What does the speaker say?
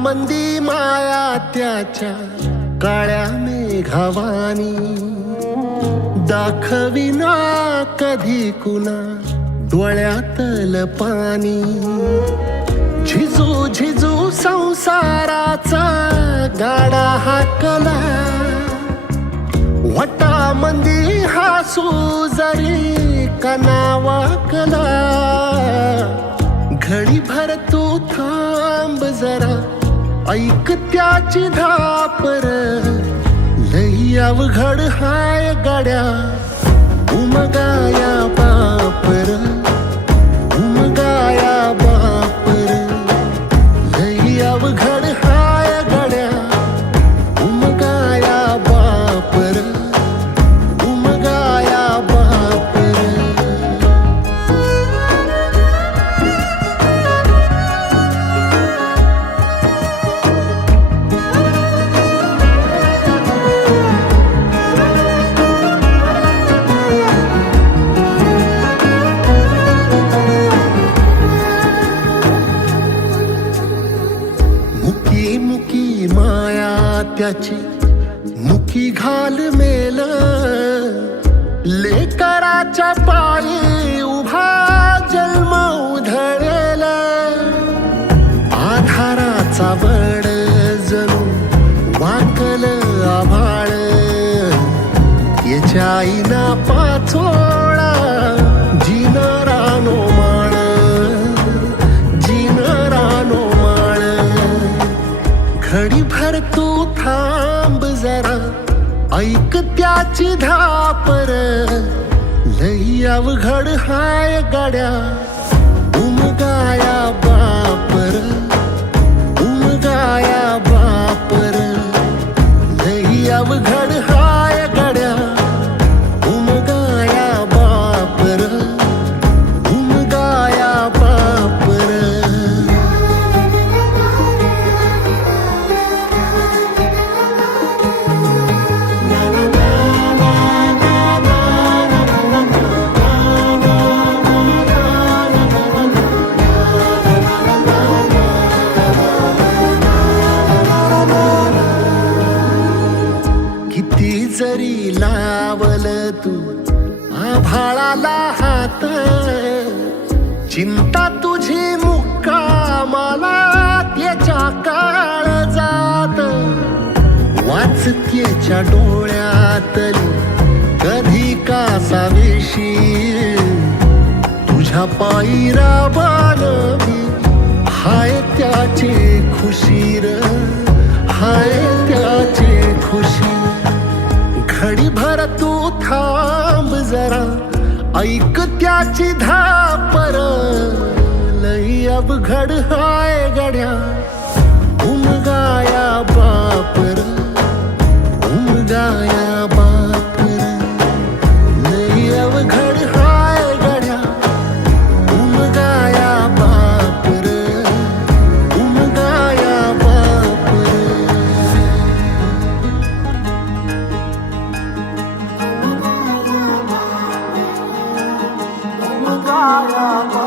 मंदी माया त्याच्या काळ्या मेघावानी, दाखविना कधी कुणा डोळ्यातल पाणी. झिजू झिजू संसाराचा गाडा हाकला, वटामंदी हासू जरी कणा वाकला. घडीभर तू थांब जरा, ऐक त्याची धापर, लई अवघड हाय गड्या उमगाया बापर, उमगाया बापर. लई अवघड हाय गड्या उमगाया बापर, उमगाया बापर. मुकी मुकी माया त्याची मुकी घाल मेल, लेकराच्या पायी उभा जन्म उधळेल. आधाराचा बळ जणू वाकल आभाळ, याच्या आईना पाचोळा जिनरानो माळ, जिनरानो माळ. घडीभर तू थांब जरा, ऐक त्याची धापर, लई अवघड हाय गड्या उमगाया बापर, उमगाया बापर. लई अवघड हाय गड्या उमगाया बापर, उमगाया बापर. किती जरी लावल तू आभाळाला हात, चिंता तुझी मुक्कामाला त्याच्या काळजात. वाचतेच्या डोळ्यातली कधी कासावेशी, तुझ्या पायी राबान मी हाय त्याचे खुशीर, हाय त्याचे खुशी. घडीभर तू थांब जरा, ऐक त्याची धापर, लई अवघड हाय गड्या उमगाया बापर, उमगाया बापर. लई अवघड हाय गड्या उमगाया बापर, उमगाया बापर. उमगाया बापर.